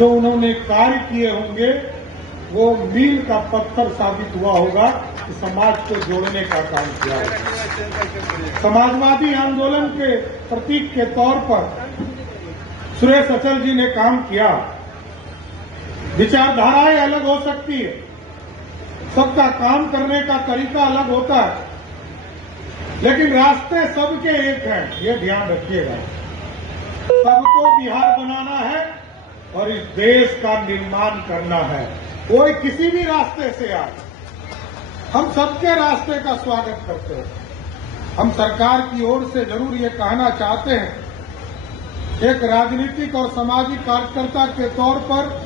जो उन्होंने कार्य किए होंगे वो मील का पत्थर साबित हुआ होगा कि समाज को जोड़ने का काम किया होगा। समाजवादी आंदोलन के प्रतीक के तौर पर सुरेश अचल जी ने काम किया। विचारधाराएं अलग हो सकती है, सबका काम करने का तरीका अलग होता है, लेकिन रास्ते सबके एक हैं, ये ध्यान रखिएगा। सबको बिहार बनाना है और इस देश का निर्माण करना है। कोई किसी भी रास्ते से आए, हम सबके रास्ते का स्वागत करते हैं। हम सरकार की ओर से जरूर ये कहना चाहते हैं, एक राजनीतिक और सामाजिक कार्यकर्ता के तौर पर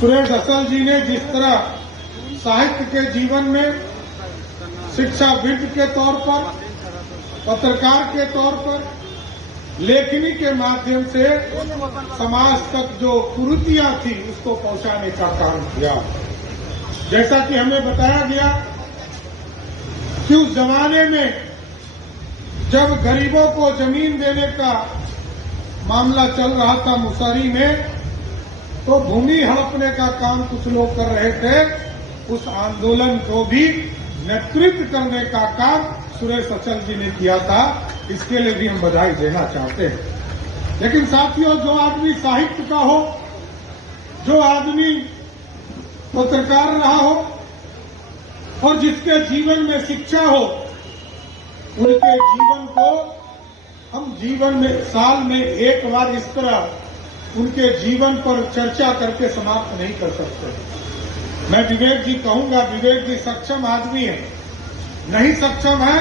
सुरेश अचल जी ने जिस तरह साहित्य के जीवन में, शिक्षाविद के तौर पर, पत्रकार के तौर पर, लेखनी के माध्यम से समाज तक जो कुरीतियां थी उसको पहुंचाने का काम किया। जैसा कि हमें बताया गया कि उस जमाने में जब गरीबों को जमीन देने का मामला चल रहा था मुसहरी में, तो भूमि हड़पने का काम कुछ लोग कर रहे थे। उस आंदोलन को भी नेतृत्व करने का काम सुरेश अचल जी ने किया था। इसके लिए भी हम बधाई देना चाहते हैं। लेकिन साथियों, जो आदमी साहित्य का हो, जो आदमी पत्रकार रहा हो और जिसके जीवन में शिक्षा हो, उनके जीवन को हम जीवन में साल में एक बार इस तरह उनके जीवन पर चर्चा करके समाप्त नहीं कर सकते। मैं विवेक जी कहूंगा, विवेक जी सक्षम आदमी है, नहीं सक्षम है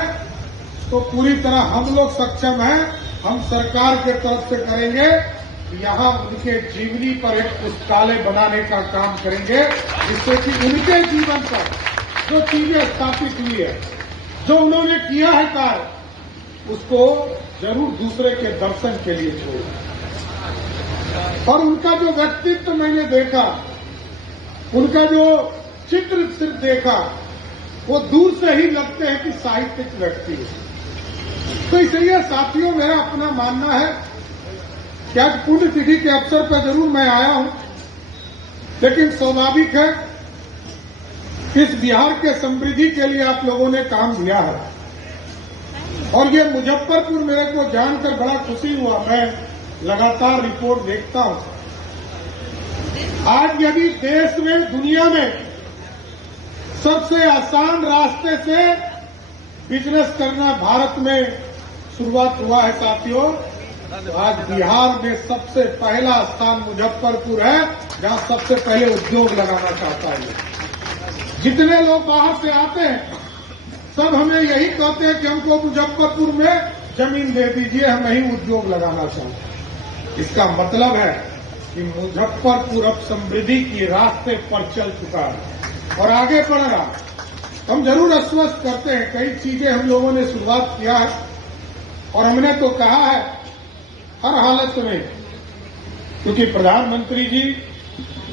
तो पूरी तरह हम लोग सक्षम हैं। हम सरकार के तरफ से करेंगे, यहाँ उनके जीवनी पर एक पुस्तकालय बनाने का काम करेंगे, जिससे कि उनके जीवन पर जो चीजें स्थापित हुई है, जो उन्होंने किया है कार्य, उसको जरूर दूसरे के दर्शन के लिए छोड़ें। और उनका जो व्यक्तित्व मैंने देखा, उनका जो चित्र सिर्फ देखा, वो दूर से ही लगते हैं कि साहित्यिक व्यक्ति है। तो इसलिए साथियों, मेरा अपना मानना है कि आज पुण्यतिथि के अवसर पर जरूर मैं आया हूं, लेकिन स्वाभाविक है इस बिहार के समृद्धि के लिए आप लोगों ने काम दिया है। और ये मुजफ्फरपुर मेरे को जानकर बड़ा खुशी हुआ। मैं लगातार रिपोर्ट देखता हूं। आज यदि देश में, दुनिया में सबसे आसान रास्ते से बिजनेस करना भारत में शुरुआत हुआ है साथियों, आज बिहार में सबसे पहला स्थान मुजफ्फरपुर है, जहां सबसे पहले उद्योग लगाना चाहता है। जितने लोग बाहर से आते हैं सब हमें यही कहते हैं कि हमको मुजफ्फरपुर में जमीन दे दीजिए, हम यही उद्योग लगाना चाहते हैं। इसका मतलब है कि मुजफ्फरपुर अब समृद्धि के रास्ते पर चल चुका है और आगे बढ़ रहा। हम जरूर आश्वस्त करते हैं, कई चीजें हम लोगों ने शुरुआत किया है और हमने तो कहा है हर हालत में, क्योंकि प्रधानमंत्री जी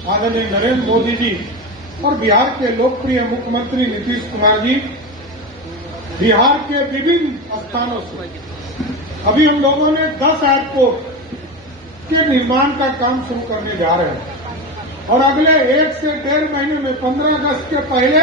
आदरणीय नरेंद्र मोदी जी और बिहार के लोकप्रिय मुख्यमंत्री नीतीश कुमार जी बिहार के विभिन्न स्थानों से अभी हम लोगों ने 10 एयरपोर्ट के निर्माण का काम शुरू करने जा रहे हैं और अगले 1 से 1.5 महीने में 15 अगस्त के पहले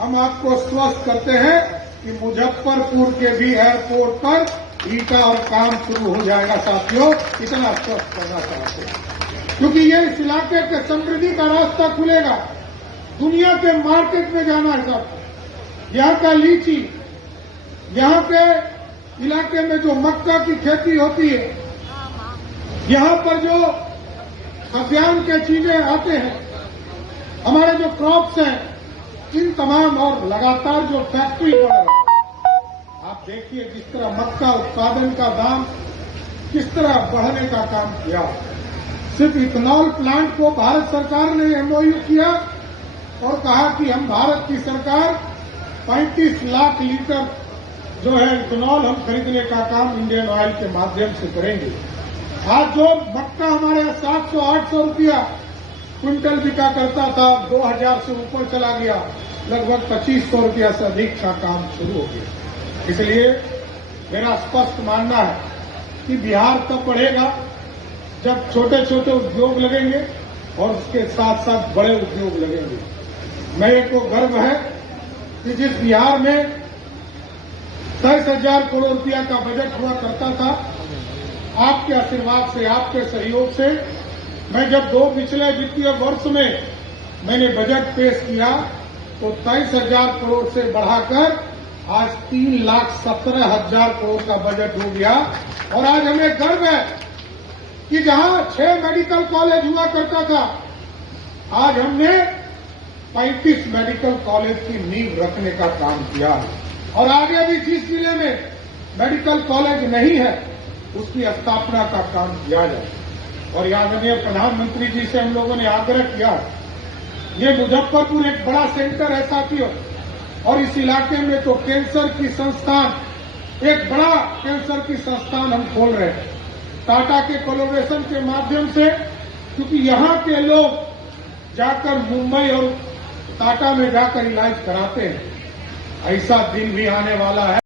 हम आपको स्वस्थ करते हैं कि मुजफ्फरपुर के भी एयरपोर्ट पर ईटा और काम शुरू हो जाएगा। साथियों, इतना स्वस्थ करना चाहते हैं क्योंकि ये इस इलाके के समृद्धि का रास्ता खुलेगा। दुनिया के मार्केट में जाना है सब। यहाँ का लीची, यहाँ के इलाके में जो मक्का की खेती होती है, यहाँ पर जो खाद्यान्न के चीजें आते हैं, हमारे जो क्रॉप्स हैं, इन तमाम और लगातार जो फैक्ट्री बढ़ रहा है, आप देखिए जिस तरह मक्का उत्पादन का दाम किस तरह बढ़ने का काम किया। सिर्फ इथेनॉल प्लांट को भारत सरकार ने एमओयू किया और कहा कि हम भारत की सरकार 35 लाख लीटर जो है इथेनॉल हम खरीदने का काम इंडियन ऑयल के माध्यम से करेंगे। आज जो मक्का हमारे 700-800 रुपया क्विंटल बिका करता था, 2000 से ऊपर चला गया, लगभग 2500 रुपया से अधिक का काम शुरू हो गया। इसलिए मेरा स्पष्ट मानना है कि बिहार तब बढ़ेगा जब छोटे छोटे उद्योग लगेंगे और उसके साथ साथ बड़े उद्योग लगेंगे। मेरे को गर्व है कि जिस बिहार में 23,000 करोड़ रुपया का बजट हुआ करता था, आपके आशीर्वाद से, आपके सहयोग से, मैं जब 2 पिछले वित्तीय वर्ष में मैंने बजट पेश किया तो 23,000 करोड़ से बढ़ाकर आज 3,17,000 करोड़ का बजट हो गया। और आज हमें गर्व है कि जहां 6 मेडिकल कॉलेज हुआ करता था, आज हमने 35 मेडिकल कॉलेज की नींव रखने का काम किया। और आगे भी जिस जिले में मेडिकल कॉलेज नहीं है उसकी स्थापना का काम किया जाए। और आदरणीय प्रधानमंत्री जी से हम लोगों ने आग्रह किया, ये मुजफ्फरपुर एक बड़ा सेंटर है साथियों, और इस इलाके में तो कैंसर की संस्थान, एक बड़ा कैंसर की संस्थान हम खोल रहे हैं टाटा के कोलैबोरेशन के माध्यम से, क्योंकि यहां के लोग जाकर मुंबई और टाटा में जाकर इलाज कराते हैं। ऐसा दिन भी आने वाला है।